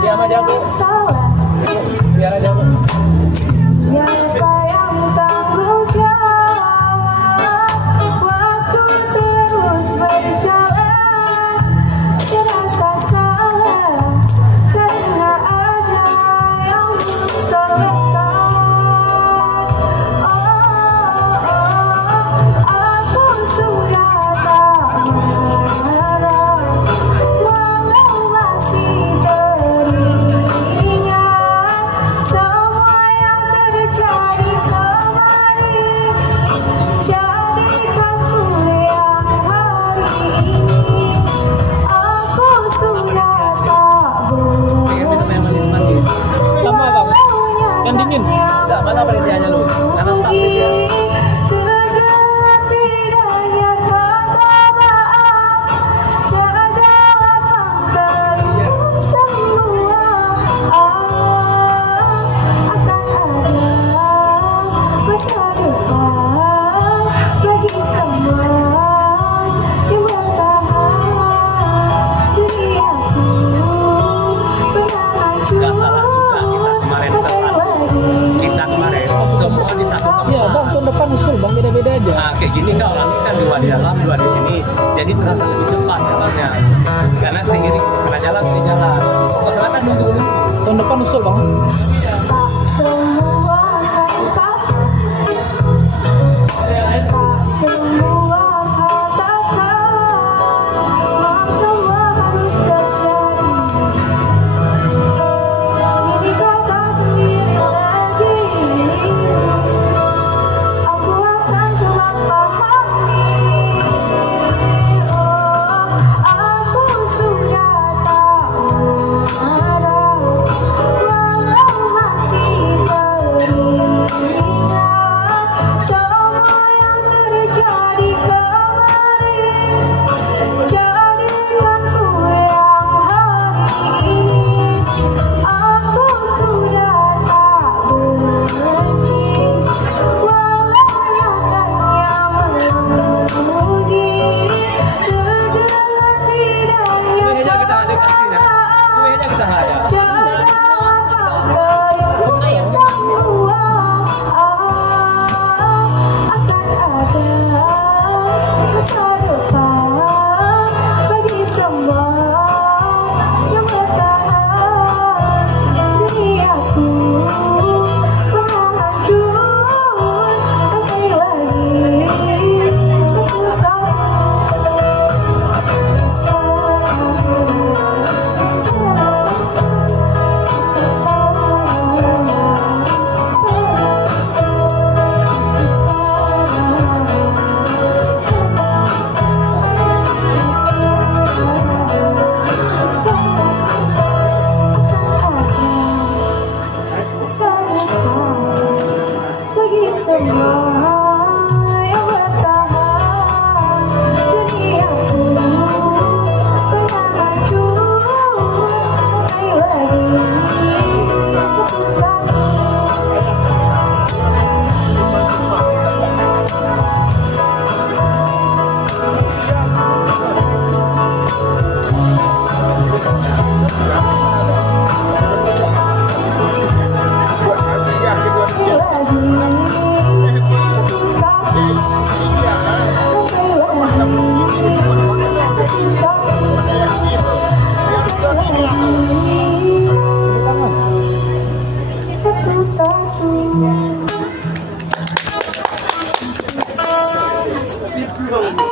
Diam aja Bu. Biar aja Bu. Siapa yang tanggung jawab? Waktu terus berjalan, terasa salah karena ada yang selesai. Aku sudah tak marah, walau masih teringat semua yang terjadi kemarin. Jadikan ku yang hari ini. Aku sudah tak benci, Sama Bang. Kan dingin. Enggak, mana penelitiannya lu? Karena tak penelitian. terdengar tidaknya kata maaf, tiada lapangkan semua. Akan ada masa depan bagi semua yang bertahan. Duniaku pernah hancur, Nggak salah juga kita kemarin kita kemarin semua disatukan. Iya Bang, tahun depan usul Bang, beda-beda aja. Nah, kayak gini kan orang ini kan dua di dalam, dua di sini, jadi terasa lebih cepat jalannya. Karena seiring kena jalan, di jalan. Kalau salah kan nunggu dulu. Tahun depan usul Bang. tak semua kata, tak semua katakan, tak semua harus terjadi. Ini kata sendiri lagi, aku akan coba pahami. Aku sudah tak marah, walau masih teringat semua yang terjadi kemarin. Jadikan ku yang hari ini. Aku sudah tak benci, walau nyatanya merugi. Terdengar tidaknya Kuenya kita ada kata kasih ya. Kuenya kita ada. jangan beri semua. Akan ada masa depan bagi semua yang bertahan. Duniaku pernah hancur, tapi lagi bagi semua yang bertahan. Duniaku pernah hancur, tapi lagi satu-satu. Satu-satu.